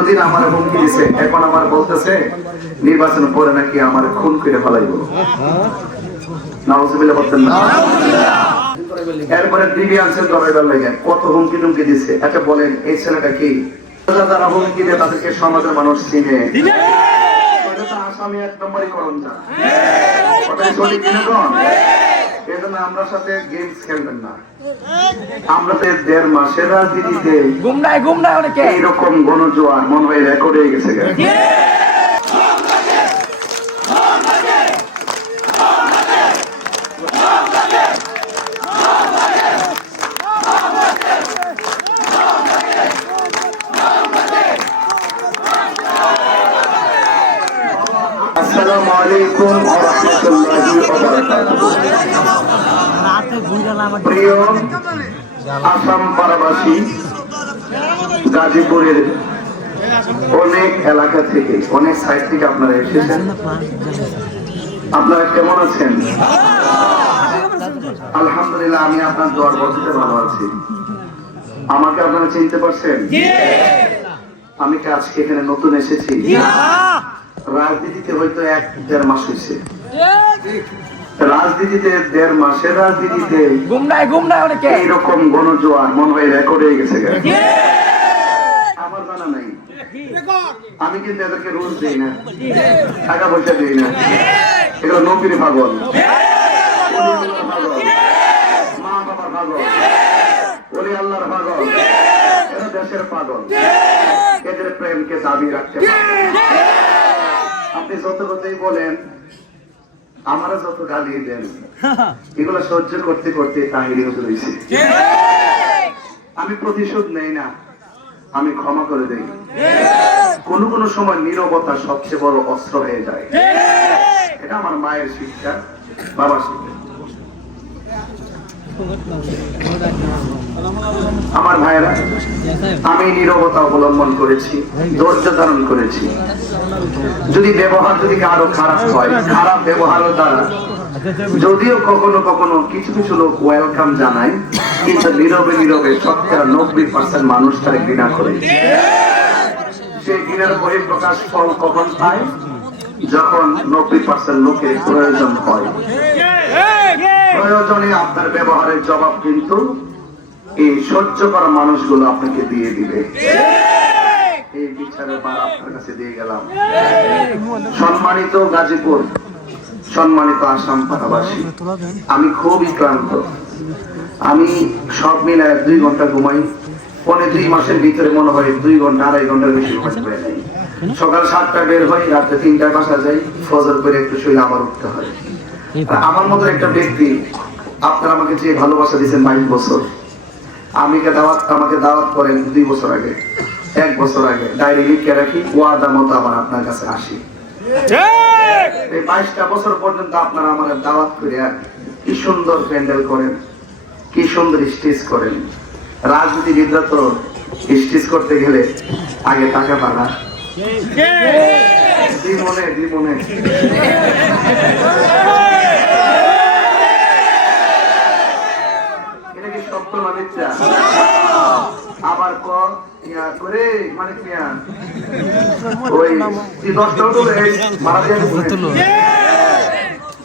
এতদিন আমার হুমকি দিছে এখন আমার বলতেছে নির্বাচন পরে নাকি আমার খুন করে ফেলাইব। নাউজুবিল্লাহ বলতেন না। এরপরে দবাইবার লাগে কত হুমকি টুমকি দিছে। আচ্ছা বলেন এই ছেলেটা কি? যারা হুমকি দেয় তাদেরকে সমাজের মানুষ চিনে। আসামি এক নম্বরই করণ ওটাই সঠিক কিনা কোন আমরা সাথে গেমস খেলবেন না। আমরা তো দেড় মাসের রাজনীতিতে গুমনায় গুমনায় অনেকে। এইরকম গণজোয়ার মনে হয় রেকর্ড হয়ে গেছে আসসালামু আলাইকুম ওয়া রাহমাতুল্লাহি প্রিয় আসাম গাজীপুরের অনেক এলাকা থেকে অনেক সাইড থেকে আপনারা এসেছেন। আপনারা কেমন আছেন? আলহামদুলিল্লাহ আমি আপনার দোয়ার বলতে ভালো আছি। আমাকে আপনারা চিনতে পারছেন? আমি কি আজকে এখানে নতুন এসেছি? রাজনীতিতে হয়তো এক দেড় মাস হয়েছে। রাজনীতিতে দেড় মাসের রাজনীতিতে গুমনায় গুমনায় অনেকে। এইরকম গণজোয়ার মনে হয় রেকর্ড হয়ে গেছে আমার জানা নাই। আমি কিন্তু এদেরকে রুলস দিই না। টাকা পয়সা দিই না। এগুলো নবীর পাগল। অলি আল্লাহর পাগল, মা বাবার পাগল। অলি আল্লাহর পাগল। এরা দেশের পাগল। এদের প্রেমকে দাবি রাখতে আপনি যত কথাই বলেন আমারা যত গালি দেন এগুলো সহ্য করতে করতে তাহিরি হতে রয়েছে আমি প্রতিশোধ নেই না আমি ক্ষমা করে দেই। কোন কোন সময় নীরবতা সবচেয়ে বড় অস্ত্র হয়ে যায়। এটা আমার মায়ের শিক্ষা বাবার শিক্ষা। আমার ভাইয়েরা, আমি নীরবতা অবলম্বন করেছি, ধৈর্য ধারণ করেছি। যদি ব্যবহার যদি আরও খারাপ হয়, খারাপ ব্যবহারের দ্বারা যদিও কখনো কখনো কিছু কিছু লোক ওয়েলকাম জানায়, কিন্তু নীরবে নীরবে শতকরা নব্বই পার্সেন্ট মানুষ তারা ঘৃণা করে। সেই ঘৃণার বহিঃপ্রকাশ ফল কখন পায়? যখন নব্বই পার্সেন্ট লোকের প্রয়োজন হয়। প্রয়োজনে আপনার ব্যবহারের জবাব কিন্তু এই সহ্য করা মানুষগুলো আপনাকে দিয়ে দিবে। সম্মানিত গাজীপুর, সম্মানিত আসাম আমি খুবই ক্লান্ত। আমি সব মিলায় দুই ঘণ্টা ঘুমাই, পনে দুই মাসের ভিতরে মনে হয় দুই ঘণ্টা, আড়াই ঘণ্টার বেশি সকাল সাতটা বের হই, রাত্রে তিনটায় বাসা যাই, ফজর করে একটু শুয়ে আবার উঠতে হয়। আমার মতো একটা ব্যক্তি আপনারা আমাকে যে ভালোবাসা দিয়েছেন বাইশ বছর আমি দাওয়াত আমাকে দাওয়াত করেন দুই বছর আগে এক বছর আগে। ডায়েরি লিখে রাখি ওয়াদা মতো আবার আপনার কাছে আসি। এই বাইশটা বছর পর্যন্ত আপনারা আমার দাওয়াত করে কি সুন্দর প্যান্ডেল করেন কি সুন্দর স্টেজ করেন। রাজনীতিবিদরা তো স্টেজ করতে গেলে আগে টাকা পানা দি মনে দি মনে এটা কি ক? মানে কি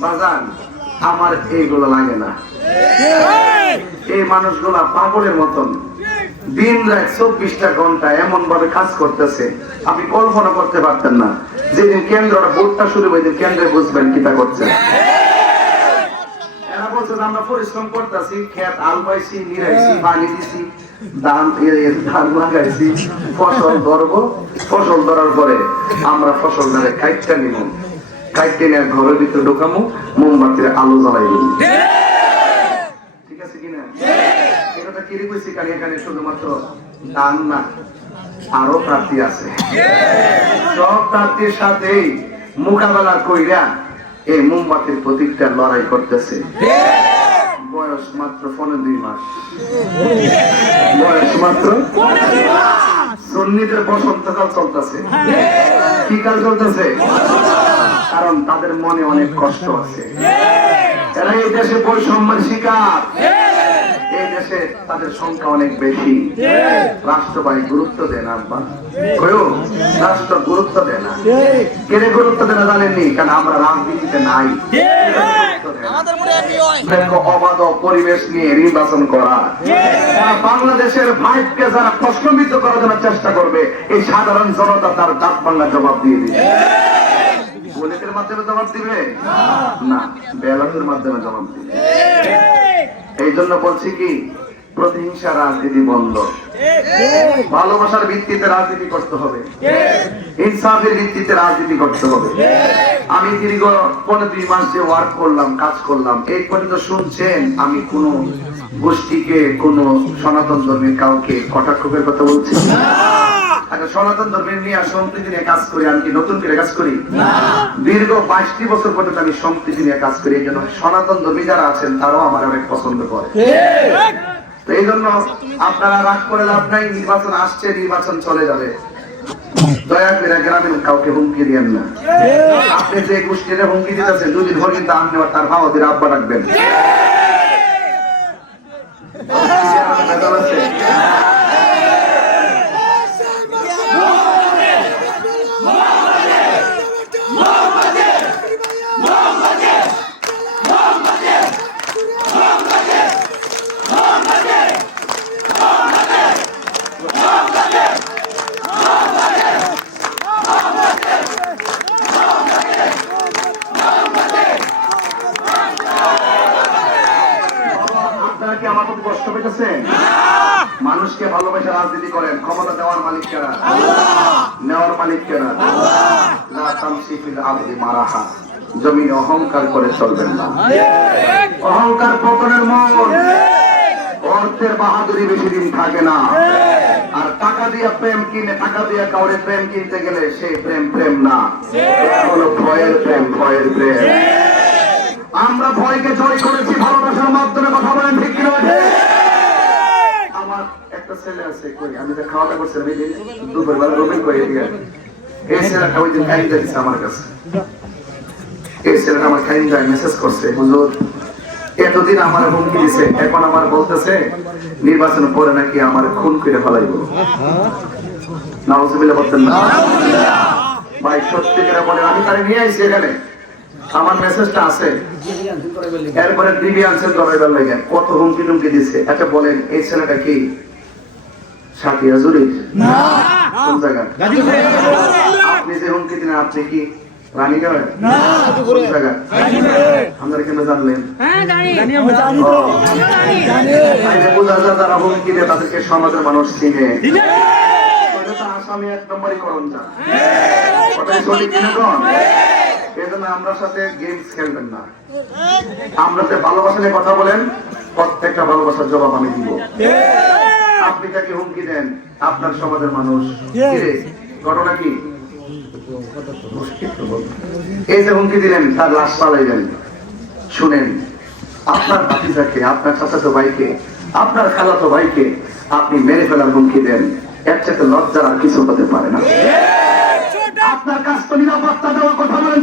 বাজান, আমার এইগুলো লাগে না। এই মানুষগুলা পাগলের মতন। দিন রাত চব্বিশটা ঘণ্টা এমন ভাবে কাজ করতেছে। আপনি কল্পনা করতে পারতেন না। যেদিন কেন্দ্রটা ভোটটা শুরু হয়েছে কেন্দ্রে বুঝবেন কিটা করছেন এরা যে আমরা পরিশ্রম করতেছি, খেত আল পাইছি, নিরাইছি, পানি দিছি, ধান ধান লাগাইছি, ফসল ধরবো, ফসল ধরার পরে আমরা ফসল ধরে কাইটটা নিব কাইটটা নিয়ে ঘরের ভিতরে ঢোকামো, মোমবাতির আলো জ্বালাই দিব আরও প্রার্থী আছে। সব প্রার্থীর সাথেই মোকাবেলা কইরা এই মোমবাতির প্রতীকটা লড়াই করতেছে। বয়স মাত্র পনেরো দুই মাস। বয়স মাত্র সন্নিদের বসন্তকাল চলতেছে। কি কাল চলতেছে? কারণ তাদের মনে অনেক কষ্ট আছে। এরা এই দেশে বৈষম্যের শিকার। এই দেশে তাদের সংখ্যা অনেক বেশি। গুরুত্ব আব্বা। কয়ো রাষ্ট্র গুরুত্ব দেয় না। কেড়ে গুরুত্ব দেয় না জানেননি? কারণ আমরা রাজনীতিতে নাই। দেয় না। অবাধ পরিবেশ নিয়ে নির্বাচন করা। বাংলাদেশের ভাইকে যারা প্রশ্নবিদ্ধ করার জন্য চেষ্টা করবে এই সাধারণ জনতা তার ডাক বাংলা জবাব দিয়ে দিবে। বুলেটের মাধ্যমে জবাব দিবে? না, ব্যালটের মাধ্যমে জবাব দিবে। এই জন্য বলছি কি, প্রতিহিংসা রাজনীতি বন্ধ। ভালোবাসার ভিত্তিতে রাজনীতি করতে হবে। ইনসাফের ভিত্তিতে রাজনীতি করতে হবে। আমি দীর্ঘ পনেরো দুই মাস যে ওয়ার্ক করলাম, কাজ করলাম, এই পর্যন্ত শুনছেন আমি কোন গোষ্ঠীকে, কোন সনাতন ধর্মের কাউকে কটাক্ষের কথা বলছি? আচ্ছা সনাতন ধর্মের নিয়ে আর সম্প্রীতি নিয়ে কাজ করি আমি কি নতুন করে কাজ করি? দীর্ঘ বাইশটি বছর পর্যন্ত আমি সম্প্রীতি নিয়ে কাজ করি এই জন্য সনাতন ধর্মী যারা আছেন তারাও আমার অনেক পছন্দ করে। তো এই জন্য আপনারা রাগ করে লাভ নাই নির্বাচন আসছে নির্বাচন চলে যাবে। দয়া করে গ্রামের কাউকে হুমকি দিয়েন না। আপনি যে গোষ্ঠীর হুমকি দিতেছেন দুদিন পর কিন্তু আপনি তার ভাওয়াদের আব্বা রাখবেন আপনারা কি আমার প্রতি কষ্ট পেতেছেন মানুষকে ভালোবেসে রাজনীতি করেন, ক্ষমতা দেওয়ার মালিক কেনা নেওয়ার মালিক কেনা মারাহা। জমিনে অহংকার করে চলবেন না। অহংকার পতনের মন। অর্থের বাহাদুরি বেশি দিন থাকে না। আর টাকা দিয়ে প্রেম কিনে, টাকা দিয়ে কাউরে প্রেম কিনতে গেলে সেই প্রেম প্রেম না। হলো ভয়ের প্রেম ভয়ের প্রেম। আমরা ভয়কে জয় করেছি ভালোবাসার মাধ্যমে কথা বলেন ঠিক কিনা আমার একটা আমার মেসেজ এতদিন আমার হুমকি দিছে, এখন আমার বলতেছে নির্বাচন পরে নাকি আমার খুন করে ফেলাইব। বলতেন না। ভাই, সত্যি বলে আমি নিয়ে এখানে। আমার মেসেজটা আছে। এরপরে আনছেন কত হুমকি টুমকি দিছে। আচ্ছা বলেন, এই ছেলেটা কি সাথী হাজুরির কোন জায়গা? আপনি যে হুমকি দিলেন আপনি কি রানী গাঁয়ের কোন জায়গা? আমরা কেন জানলেন? বোঝা যায় যারা হুমকি দেয় তাদেরকে সমাজের মানুষ চিনে। আসামি এক নম্বরই করণ যা ওটাই সঠিক কোন? আমরা সাথে গেমস খেলবেন না। আমরা যে ভালোবাসা নিয়ে কথা বলেন প্রত্যেকটা ভালোবাসার জবাব আমি দিব। আপনি তাকে হুমকি দেন আপনার সমাজের মানুষ। ঘটনা কি? এই যে হুমকি দিলেন তার লাশ পালাইলেন। শুনেন আপনার ভাতিজাকে আপনার চাচাতো ভাইকে আপনার খালাতো ভাইকে আপনি মেরে ফেলার হুমকি দেন। এর চাইতে লজ্জার আর কিছু হতে পারে না। আপনার কাজ তো নিরাপত্তা দেওয়ার কথা বলেন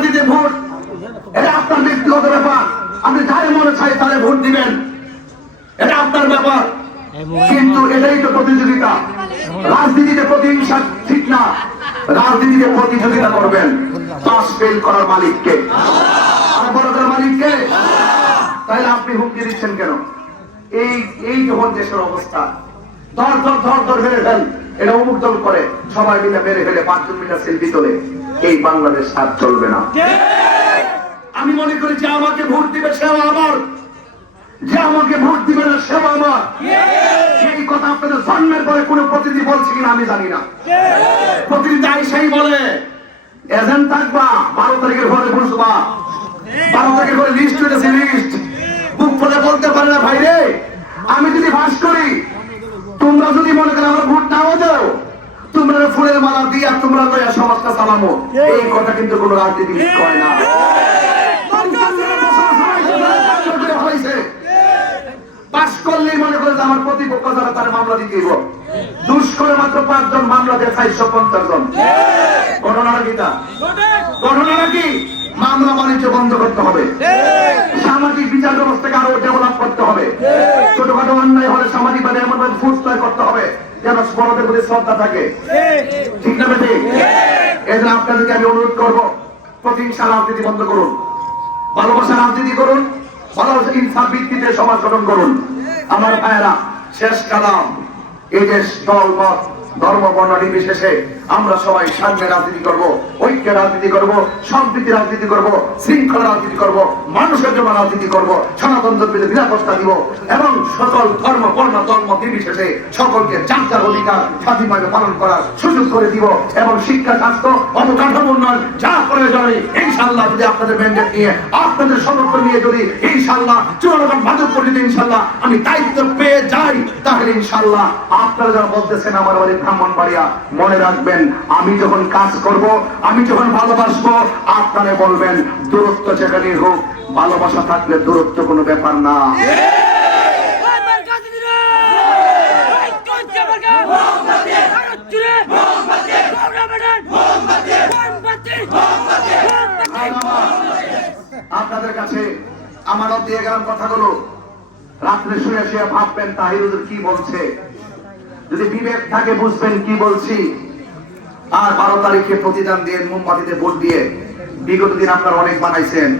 মোমবাতিতে ভোট এটা আপনার ব্যক্তিগত ব্যাপার আপনি যারে মনে চাই তারে ভোট দিবেন এটা আপনার ব্যাপার কিন্তু এটাই তো প্রতিযোগিতা রাজনীতিতে প্রতিহিংসা ঠিক না রাজনীতিতে প্রতিযোগিতা করবেন পাস ফেল করার মালিককে বড়দের মালিককে তাহলে আপনি হুমকি দিচ্ছেন কেন এই এই যখন দেশের অবস্থা ধর ধর ধর ধর মেরে ফেল এটা অমুক দল করে সবাই মিলে মেরে ফেলে পাঁচজন মিলে সেলফি তোলে এই বাংলাদেশ আর চলবে না। আমি মনে করি যে আমাকে ভোট দিবে সেবা আমার। যে আমাকে ভোট দিবে না সেবা আমার। এই কথা আপনাদের জন্মের পরে কোনো প্রতিনিধি বলছে কিনা আমি জানি না। প্রতিনিধি আইসাই বলে এজেন্ট থাকবা বারো তারিখের পরে বুঝবা বারো তারিখের পরে লিস্ট হয়েছে লিস্ট বুক ফলে বলতে পারে না ভাই রে আমি যদি বাস করি তোমরা যদি মনে করো আমার ভোট নাও দাও তোমরা ফুলের মালা দিয়া তোমরা লয়া সমাজটা চালামো এই কথা কিন্তু কোনো রাজনীতিবিদ কয় না। পাশ করলেই মনে করে যে আমার প্রতিপক্ষ যারা তার মামলা দিতে দিব দুষ করে মাত্র পাঁচজন মামলা দিয়ে চারশো পঞ্চাশ জন। ঘটনাটা কি তা? ঘটনাটা কি? মামলা বাণিজ্য বন্ধ করতে হবে। সামাজিক বিচার ব্যবস্থাকে আরও ডেভেলপ করতে হবে। ছোটখাটো অন্যায় হলে সামাজিক ভাবে এমন ভাবে ফুটস্তয় করতে হবে। যেন বড়দের প্রতি শ্রদ্ধা থাকে। ঠিক না বেটি? এই জন্য আপনাদেরকে আমি অনুরোধ করব প্রতিহিংসা রাজনীতি বন্ধ করুন। ভালোবাসা রাজনীতি করুন, ভালোবাসা ইনসাফ ভিত্তিতে সমাজ গঠন করুন। আমার ভাইয়েরা, শেষ কালাম। এই দেশ দল মত ধর্ম, বর্ণ, নির্বিশেষে আমরা সবাই সামনে রাজনীতি করব ঐক্যের রাজনীতি করব, সম্প্রীতি রাজনীতি করব, শৃঙ্খলা রাজনীতি করব, মানুষের জন্য রাজনীতি করব সনাতন ধর্মীয় নিরাপত্তা দিব এবং সকল ধর্ম, বর্ণ ধর্ম নির্বিশেষে সকলকে যার অধিকার স্বাধীনভাবে পালন করার সুযোগ করে দিব এবং শিক্ষা, স্বাস্থ্য, অবকাঠামো উন্নয়ন যা প্রয়োজন ইনশাল্লাহ যদি আপনাদের ম্যান্ডেট নিয়ে, আপনাদের সমর্থন নিয়ে যদি ইনশাল্লাহ চুয়ান্ন মাদক পল্লীতে ইনশাল্লাহ আমি দায়িত্ব পেয়ে যাই, তাহলে ইনশাল্লাহ আপনারা যারা বলতেছেন আমার বাড়ি ব্রাহ্মণ বাড়িয়া মনে রাখবেন, আমি যখন কাজ করব, আমি যখন ভালোবাসবো, আপনারা বলবেন, দূরত্ব যেখানে হোক, ভালোবাসা থাকলে দূরত্ব কোনো ব্যাপার না। আমার আপনাদের কাছে আমানত দিয়ে গেলাম কথাগুলো। রাত্রে শুয়ে শুয়ে ভাববেন তাহিরুদ্দিন কি বলছে? যদি বিবেক থাকে, বুঝবেন কি বলছি। আর বারো তারিখে প্রতিদান দিয়ে মোমবাতিতে ভোট দিয়ে বিগত দিন আপনারা অনেক বানাইছেন।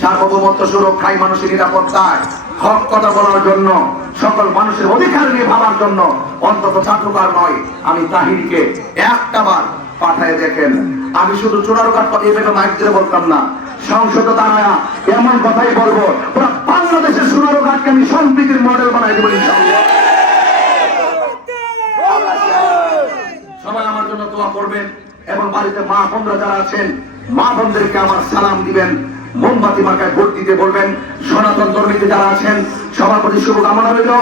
সার্বভৌমত্ব সুরক্ষায় মানুষের নিরাপত্তায় হক কথা বলার জন্য, সকল মানুষের অধিকার নিয়ে ভাবার জন্য অন্তত চাটুকার নয়, আমি তাহিরকে একটা বার পাঠায় দেখেন। আমি শুধু চোরার কাঠ এভাবে মাইক দিয়ে বলতাম না। সংসদ দাঁড়ায় এমন কথাই বলব বাংলাদেশের সোনারো ঘাটকে আমি সম্প্রীতির মডেল বানাই দেবো ইনশাল্লাহ। সবাই আমার জন্য দোয়া করবেন এবং বাড়িতে মা বোনরা যারা আছেন, মা বোনদেরকে আমার সালাম দিবেন। মোমবাতি মার্কায় ভোট দিতে বলবেন। সনাতন ধর্মীতে যারা আছেন সবার প্রতি শুভকামনা রইল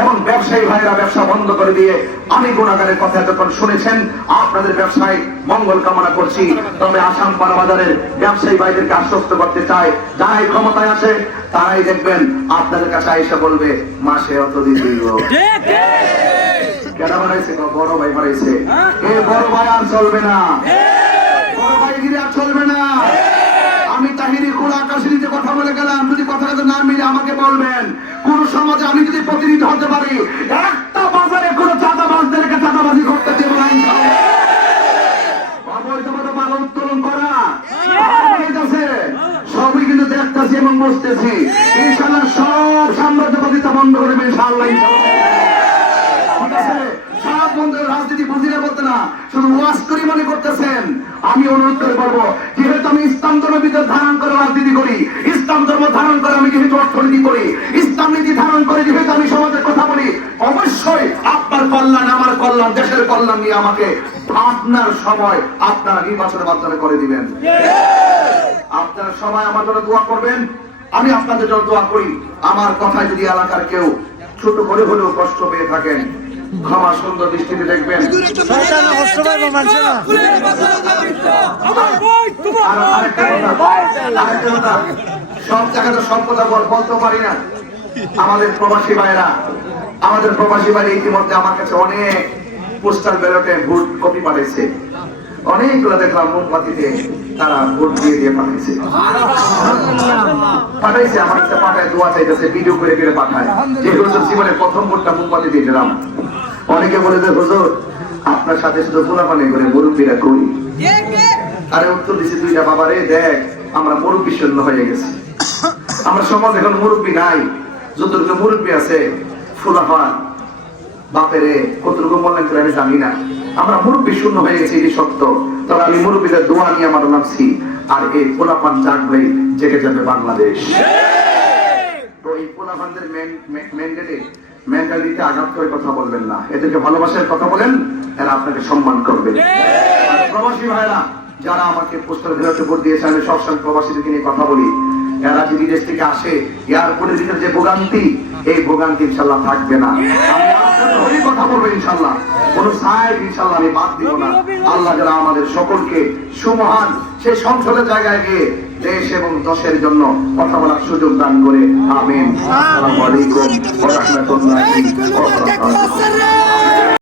এবং ব্যবসায়ী ভাইরা ব্যবসা বন্ধ করে দিয়ে আমি গুণাগারের কথা যখন শুনেছেন, আপনাদের ব্যবসায় মঙ্গল কামনা করছি। তবে আসাম পারাবাজারের ব্যবসায়ী ভাইদেরকে আশ্বস্ত করতে চাই, যারাই ক্ষমতায় আছে তারাই দেখবেন, আপনাদের কাছে এসে বলবে, মাসে অত দিন দিব কেন বানাইছে? বড় ভাই বানাইছে। এ বড় ভাই আর চলবে না। বড় ভাই গিরি আর চলবে না। আমি তাহিরি খোলা আকাশে কথা বলে গেলাম। যদি কথাটা কথা না মিলে আমাকে বলবেন, কোন সমাজে আমি যদি প্রতিনিধি হতে পারি একটা বাজারে কোন চাঁদাবাজদেরকে চাঁদাবাজি করতে দেবো না ইনশাআল্লাহ। অবৈধভাবে মাল উত্তোলন করা হইতাছে। সবই কিন্তু দেখতেছি এবং বুঝতেছি ইনশাল্লাহ সব সাম্রাজ্যবাদিতা বন্ধ করে দেবে ইনশাআল্লাহ ইনশাআল্লাহ ঠিক আছে? সব বন্ধুরা রাজনীতি বুঝিয়ে বলতে না শুধু ওয়াজ করি মনে করতেছেন আমি অনুরোধ করে বলব যেহেতু আমি ইসলাম ধর্ম বিদ্যা ধারণ করে রাজনীতি করি ইসলাম ধর্ম ধারণ করে আমি যেহেতু অর্থনীতি করি ইসলাম নীতি ধারণ করে যেহেতু আমি সমাজের কথা বলি অবশ্যই আপনার কল্যাণ আমার দেশের কল্যাণ নিয়ে আমাকে আপনার সময় আপনারা নির্বাচনের মাধ্যমে করে দিবেন। আপনারা সবাই আমার জন্য দোয়া করবেন। আমি আপনাদের জন্য দোয়া করি। আমার কথায় যদি এলাকার কেউ ছোট করে হলেও কষ্ট পেয়ে থাকেন ক্ষমা সুন্দর দৃষ্টিতে দেখবেন। সব জায়গাতে সব কথা বল বলতে পারি না। আমাদের প্রবাসী ভাইরা আমাদের প্রবাসী ভাই ইতিমধ্যে আমার কাছে অনেক পোস্টাল ব্যালটে ভোট কপি পাঠাইছে। অনেকগুলো দেখলাম মোমবাতিতে তারা ভোট দিয়ে দিয়ে পাঠাইছে। পাঠাইছে, আমার কাছে পাঠায়, দোয়া চাইতেছে ভিডিও করে করে পাঠায়। যে হুজুর জীবনের প্রথম ভোটটা মোমবাতি দিয়ে দিলাম। অনেকে বলে যে, হুজুর, আপনার সাথে শুধু পোলাপানি করে মুরব্বীরা করি। আরে, উত্তর দিছি দুইটা বাবারে দেখ, আমরা মুরব্বী শূন্য হয়ে গেছি। আমরা সমাজ এখন মুরব্বী নাই। যতটুকু মুরব্বী আছে, ফুলাফান বাপেরে কতটুকু মূল্যায়ন করে আমি জানি না। আমরা মুরব্বী শূন্য হয়ে গেছি এটি সত্য। তবে আমি মুরব্বীদের দোয়া নিয়ে আমার নামছি। আর এই পোলাপান জাগলেই জেগে যাবে বাংলাদেশ। তো এই পোলাপানদের মেন্টালিটিতে আঘাত করে কথা বলবেন না। এদেরকে ভালোবাসার কথা বলেন এরা আপনাকে সম্মান করবে। প্রবাসী ভাইরা যারা আমাকে পোস্টার ভোট দিয়েছে আমি সবসময় প্রবাসীদেরকে নিয়ে কথা বলি। এরা যে বিদেশ থেকে আসে এয়ারপোর্টের ভিতরে যে ভোগান্তি এই ভোগান্তি ইনশাল্লাহ থাকবে না। কথা বলব ইনশাল্লাহ কোন সাহেব ইনশাল্লাহ আমি বাদ দিব না। আল্লাহ যারা আমাদের সকলকে সুমহান সেই সংসদের জায়গায় গিয়ে দেশ এবং দশের জন্য কথা বলার সুযোগ দান করে। আমিন। আসসালামু আলাইকুম ওয়া রাহমাতুল্লাহি ওয়া বারাকাতুহু।